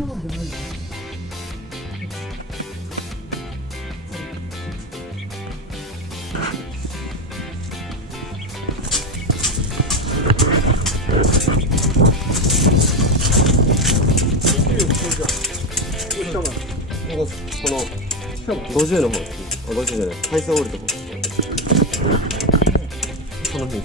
この50の方、50じゃない、海藻折るとこ。この辺。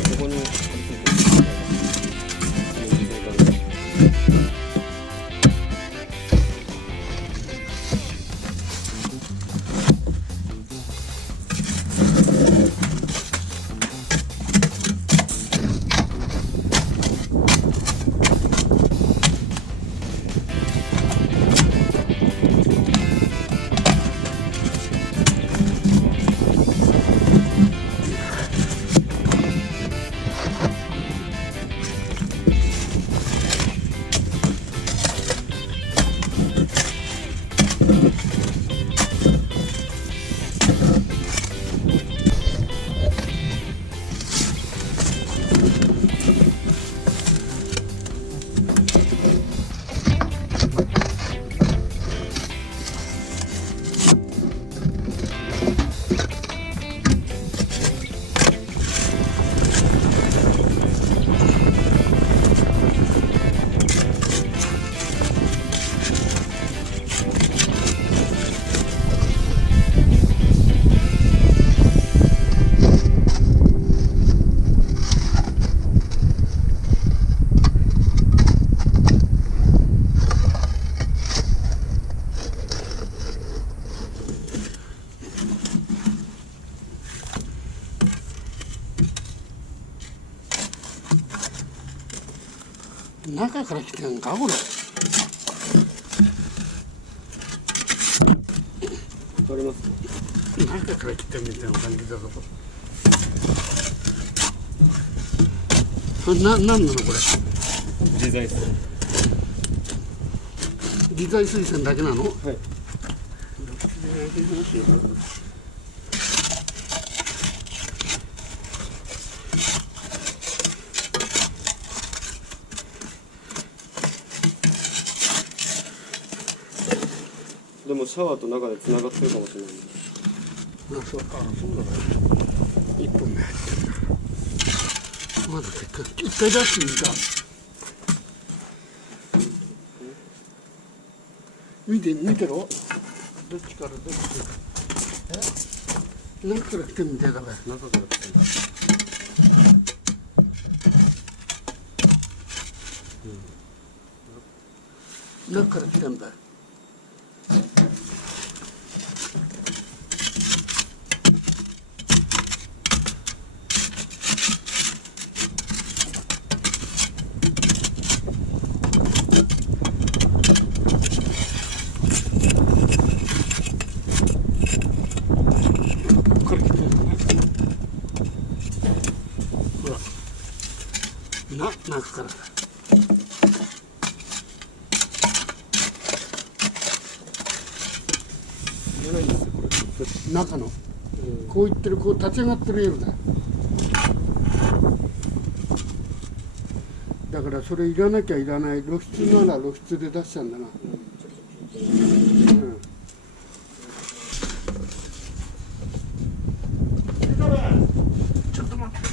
ここに。中から来てるんかこれ。取ります。中から来てるみたいな感じだぞ。これなんなのこれ。自在水。自在水栓だけなの？はい。でもシャワーと中でつながってるかもしれない。そうだね。一本目入ってるから。まだ結果一回出してみた。見てろ。どっちからどっち。中から来てるみたいだから。中から来てる。中から来てんだよ。中からだ。中の、こういってる、こう立ち上がってるようだ。だからそれいらなきゃいらない、露出なら露出で出しちゃうんだな。ちょっと待って。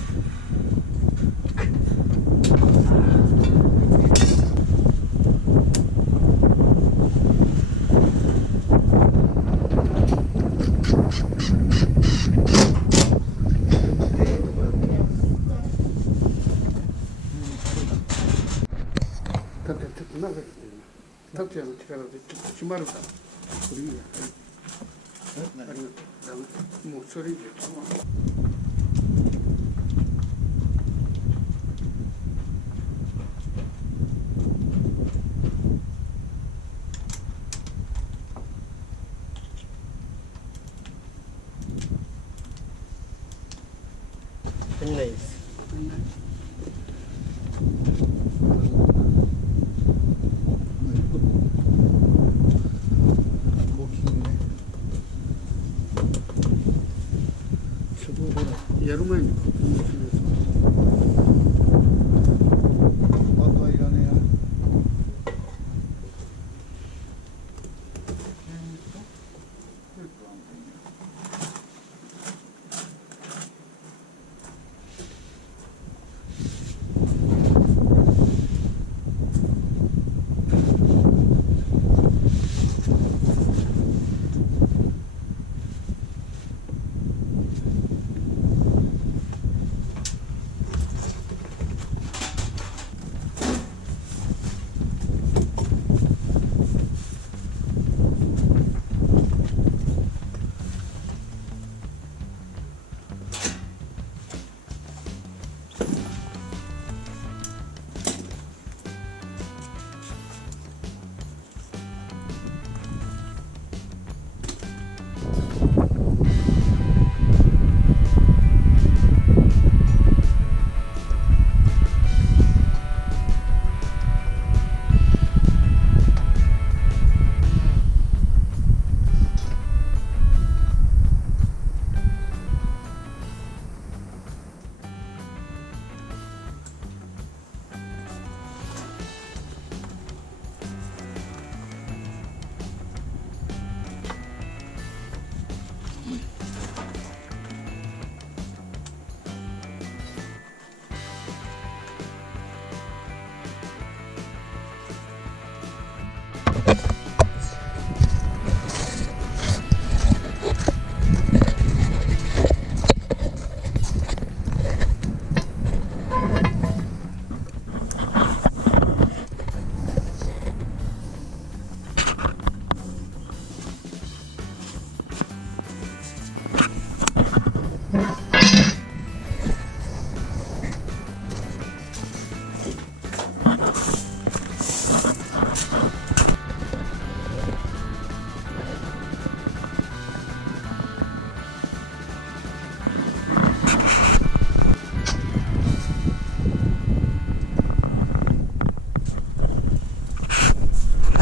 達也の力でちょっと閉まるから。これいいや。もうそれ以上閉まる。足りないです。そこぐらい。やる前に確認しないと。